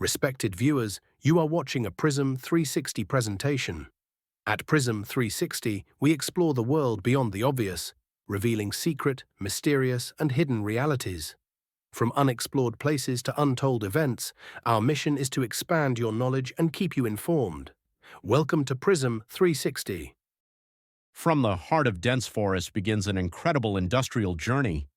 Respected viewers, you are watching a Prism 360 presentation. At Prism 360, we explore the world beyond the obvious, revealing secret, mysterious, and hidden realities. From unexplored places to untold events, our mission is to expand your knowledge and keep you informed. Welcome to Prism 360. From the heart of dense forest begins an incredible industrial journey.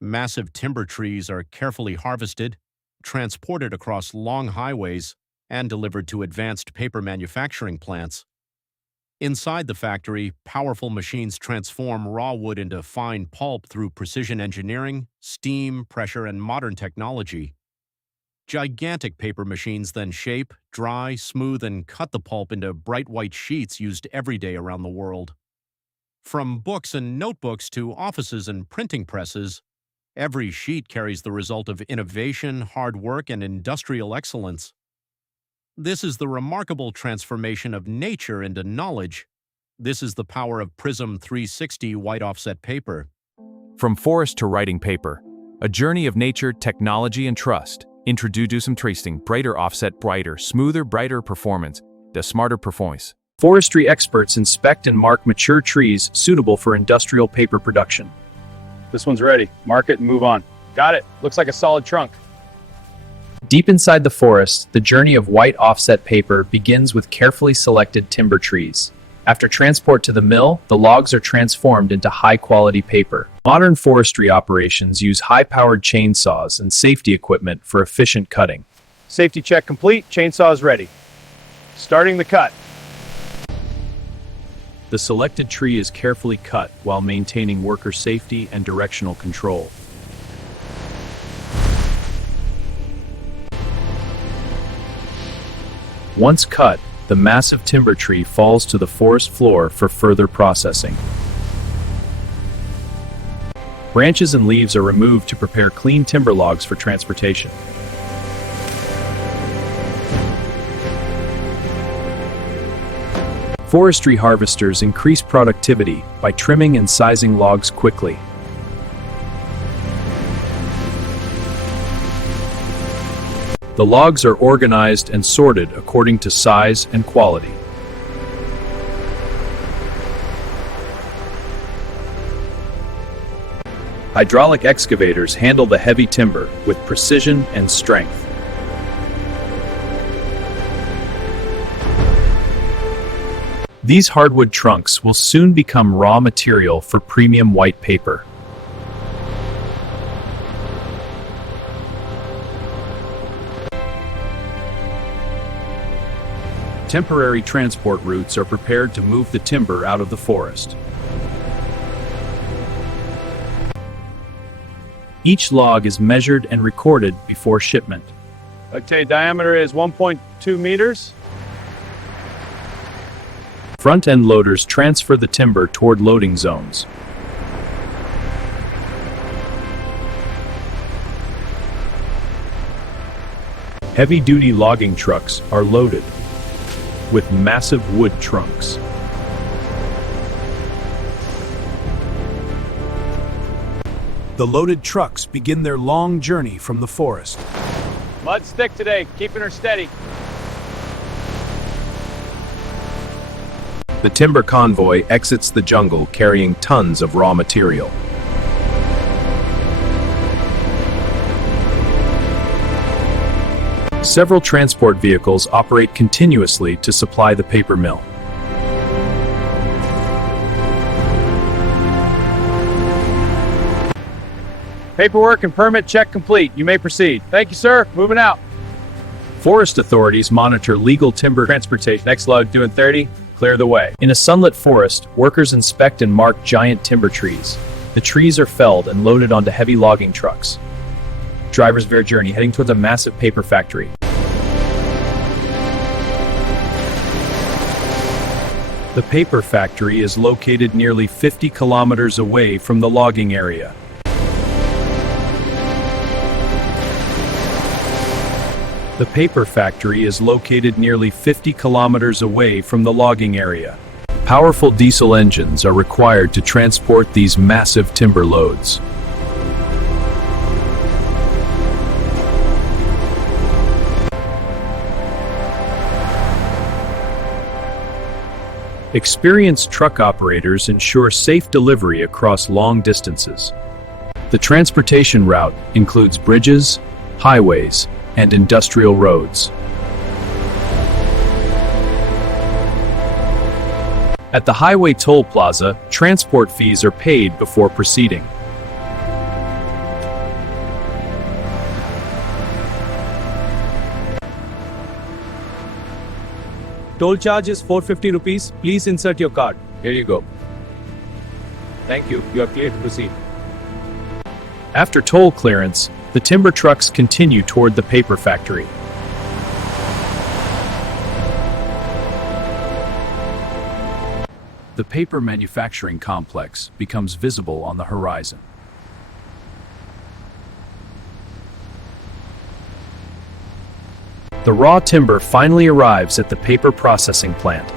Massive timber trees are carefully harvested, transported across long highways, and delivered to advanced paper manufacturing plants. Inside the factory, powerful machines transform raw wood into fine pulp through precision engineering, steam, pressure, and modern technology. Gigantic paper machines then shape, dry, smooth, and cut the pulp into bright white sheets used every day around the world. From books and notebooks to offices and printing presses, every sheet carries the result of innovation, hard work, and industrial excellence. This is the remarkable transformation of nature into knowledge. This is the power of Prism 360 white offset paper. From forest to writing paper, a journey of nature, technology, and trust. Introducing tracing brighter offset, brighter, smoother, brighter performance, the smarter performance. Forestry experts inspect and mark mature trees suitable for industrial paper production. This one's ready. Mark it and move on. Got it. Looks like a solid trunk. Deep inside the forest, the journey of white offset paper begins with carefully selected timber trees. After transport to the mill, the logs are transformed into high-quality paper. Modern forestry operations use high-powered chainsaws and safety equipment for efficient cutting. Safety check complete. Chainsaw is ready. Starting the cut. The selected tree is carefully cut while maintaining worker safety and directional control. Once cut, the massive timber tree falls to the forest floor for further processing. Branches and leaves are removed to prepare clean timber logs for transportation. Forestry harvesters increase productivity by trimming and sizing logs quickly. The logs are organized and sorted according to size and quality. Hydraulic excavators handle the heavy timber with precision and strength. These hardwood trunks will soon become raw material for premium white paper. Temporary transport routes are prepared to move the timber out of the forest. Each log is measured and recorded before shipment. Okay, diameter is 1.2 meters. Front-end loaders transfer the timber toward loading zones. Heavy-duty logging trucks are loaded with massive wood trunks. The loaded trucks begin their long journey from the forest. Mud stick today, keeping her steady. The timber convoy exits the jungle carrying tons of raw material. Several transport vehicles operate continuously to supply the paper mill. Paperwork and permit check complete. You may proceed. Thank you, sir. Moving out. Forest authorities monitor legal timber transportation. Next load, doing 30. Clear the way. In a sunlit forest, workers inspect and mark giant timber trees. The trees are felled and loaded onto heavy logging trucks. Drivers of their journey heading towards a massive paper factory. The paper factory is located nearly 50 kilometers away from the logging area. The paper factory is located nearly 50 kilometers away from the logging area. Powerful diesel engines are required to transport these massive timber loads. Experienced truck operators ensure safe delivery across long distances. The transportation route includes bridges, highways, and industrial roads. At the highway toll plaza, transport fees are paid before proceeding. Toll charge is 450 rupees. Please insert your card. Here you go. Thank you. You are clear to proceed. After toll clearance, the timber trucks continue toward the paper factory. The paper manufacturing complex becomes visible on the horizon. The raw timber finally arrives at the paper processing plant.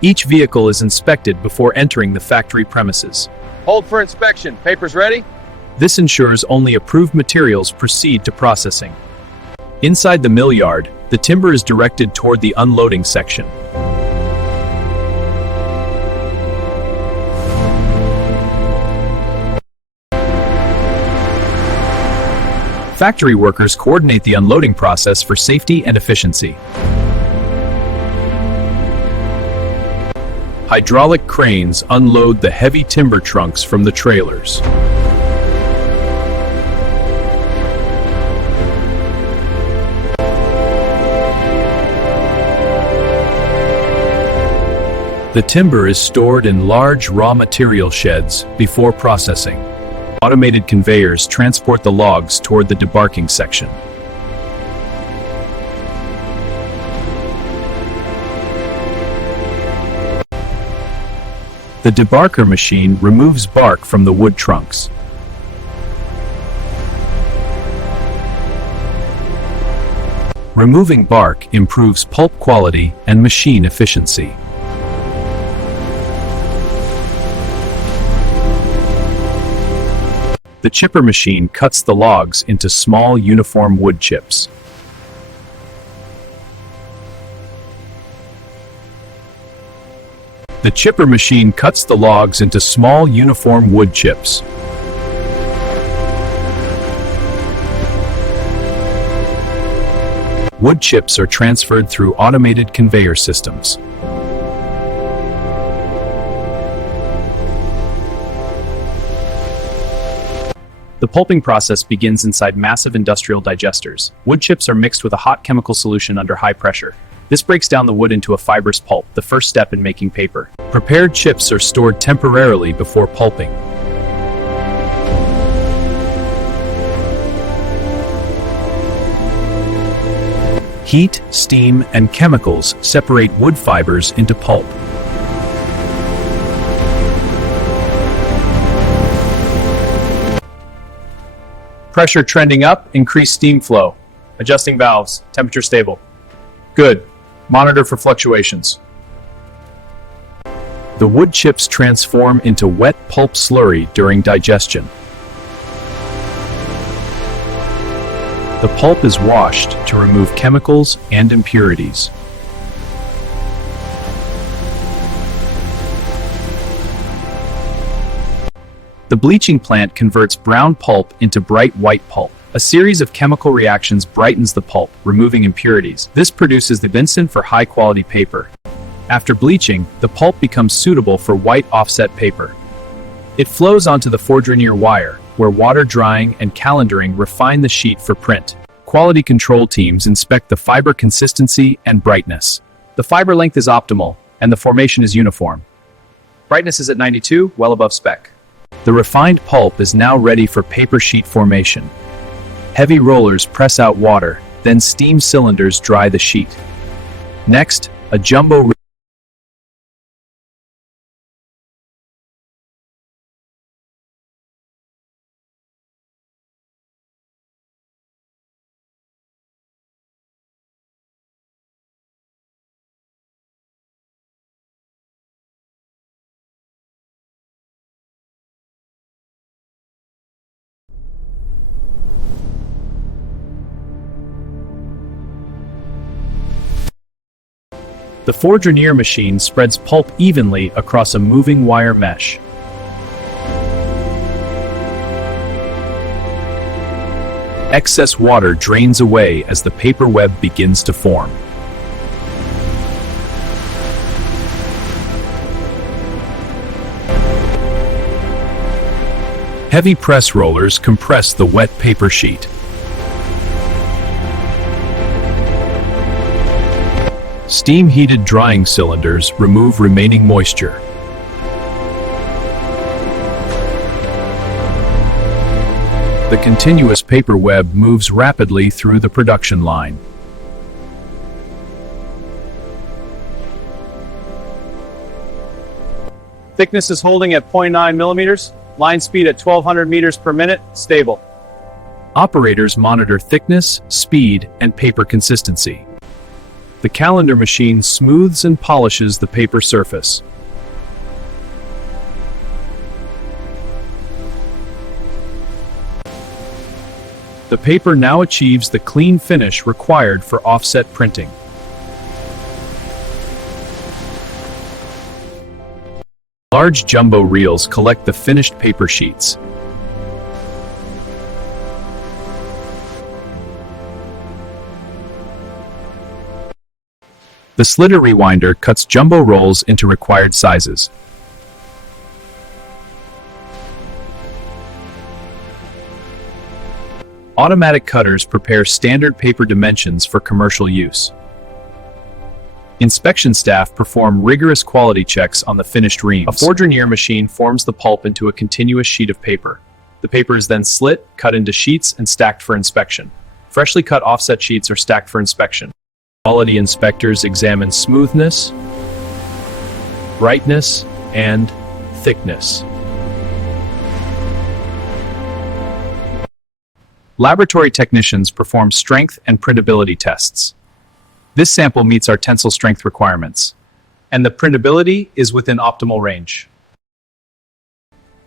Each vehicle is inspected before entering the factory premises. Hold for inspection. Papers ready? This ensures only approved materials proceed to processing. Inside the mill yard, the timber is directed toward the unloading section. Factory workers coordinate the unloading process for safety and efficiency. Hydraulic cranes unload the heavy timber trunks from the trailers. The timber is stored in large raw material sheds before processing. Automated conveyors transport the logs toward the debarking section. The debarker machine removes bark from the wood trunks. Removing bark improves pulp quality and machine efficiency. The chipper machine cuts the logs into small uniform wood chips. The chipper machine cuts the logs into small uniform wood chips. Wood chips are transferred through automated conveyor systems. The pulping process begins inside massive industrial digesters. Wood chips are mixed with a hot chemical solution under high pressure. This breaks down the wood into a fibrous pulp, the first step in making paper. Prepared chips are stored temporarily before pulping. Heat, steam, and chemicals separate wood fibers into pulp. Pressure trending up, increase steam flow. Adjusting valves, temperature stable. Good. Monitor for fluctuations. The wood chips transform into wet pulp slurry during digestion. The pulp is washed to remove chemicals and impurities. The bleaching plant converts brown pulp into bright white pulp. A series of chemical reactions brightens the pulp, removing impurities. This produces the benzene for high-quality paper. After bleaching, the pulp becomes suitable for white offset paper. It flows onto the fourdrinier wire, where water drying and calendaring refine the sheet for print. Quality control teams inspect the fiber consistency and brightness. The fiber length is optimal, and the formation is uniform. Brightness is at 92, well above spec. The refined pulp is now ready for paper sheet formation. Heavy rollers press out water, then steam cylinders dry the sheet. Next, a jumbo The four-denier machine spreads pulp evenly across a moving wire mesh. Excess water drains away as the paper web begins to form. Heavy press rollers compress the wet paper sheet. Steam-heated drying cylinders remove remaining moisture. The continuous paper web moves rapidly through the production line. Thickness is holding at 0.9 millimeters. Line speed at 1200 meters per minute, stable. Operators monitor thickness, speed, and paper consistency. The calendar machine smooths and polishes the paper surface. The paper now achieves the clean finish required for offset printing. Large jumbo reels collect the finished paper sheets. The slitter rewinder cuts jumbo rolls into required sizes. Automatic cutters prepare standard paper dimensions for commercial use. Inspection staff perform rigorous quality checks on the finished reams. A four-denier machine forms the pulp into a continuous sheet of paper. The paper is then slit, cut into sheets, and stacked for inspection. Freshly cut offset sheets are stacked for inspection. Quality inspectors examine smoothness, brightness, and thickness. Laboratory technicians perform strength and printability tests. This sample meets our tensile strength requirements, and the printability is within optimal range.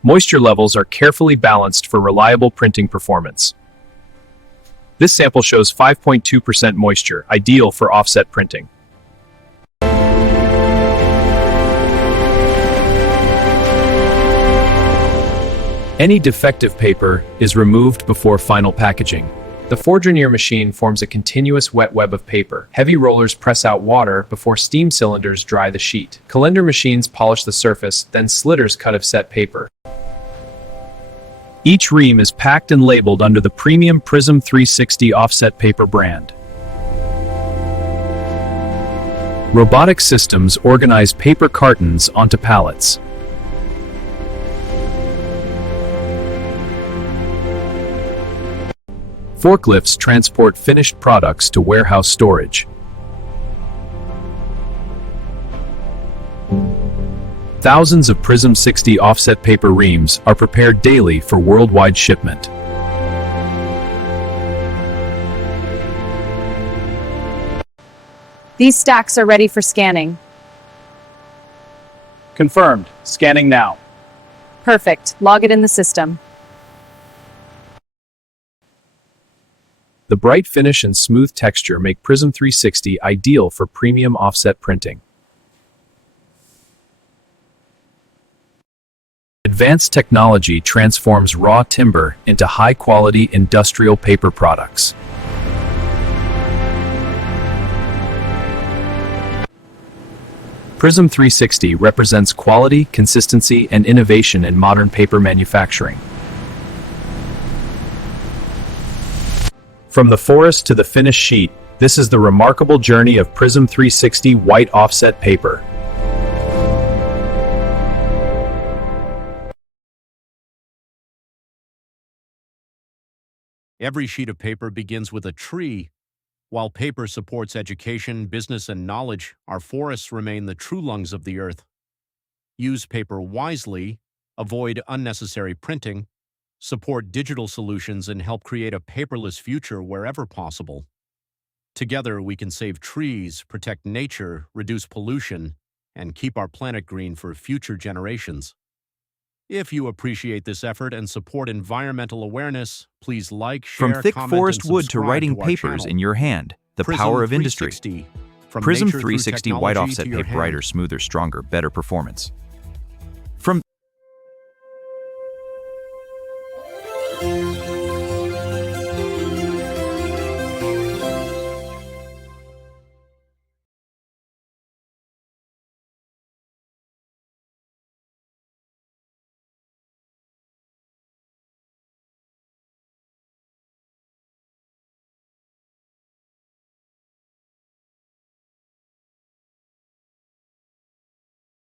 Moisture levels are carefully balanced for reliable printing performance. This sample shows 5.2% moisture, ideal for offset printing. Any defective paper is removed before final packaging. The four-denier machine forms a continuous wet web of paper. Heavy rollers press out water before steam cylinders dry the sheet. Calendar machines polish the surface, then slitters cut offset paper. Each ream is packed and labeled under the premium Prism 360 offset paper brand. Robotic systems organize paper cartons onto pallets. Forklifts transport finished products to warehouse storage. Thousands of Prism 60 offset paper reams are prepared daily for worldwide shipment. These stacks are ready for scanning. Confirmed. Scanning now. Perfect. Log it in the system. The bright finish and smooth texture make Prism 360 ideal for premium offset printing. Advanced technology transforms raw timber into high-quality industrial paper products. Prism 360 represents quality, consistency, and innovation in modern paper manufacturing. From the forest to the finished sheet, this is the remarkable journey of Prism 360 white offset paper. Every sheet of paper begins with a tree. While paper supports education, business, and knowledge, our forests remain the true lungs of the earth. Use paper wisely, avoid unnecessary printing, support digital solutions, and help create a paperless future wherever possible. Together, we can save trees, protect nature, reduce pollution, and keep our planet green for future generations. If you appreciate this effort and support environmental awareness, please like, share, From thick comment, forest and wood to subscribe writing to our papers channel. in your hand, the Prism power of industry. 360, From Prism nature through 360 white technology offset to your paper, hand. brighter, smoother, stronger, better performance.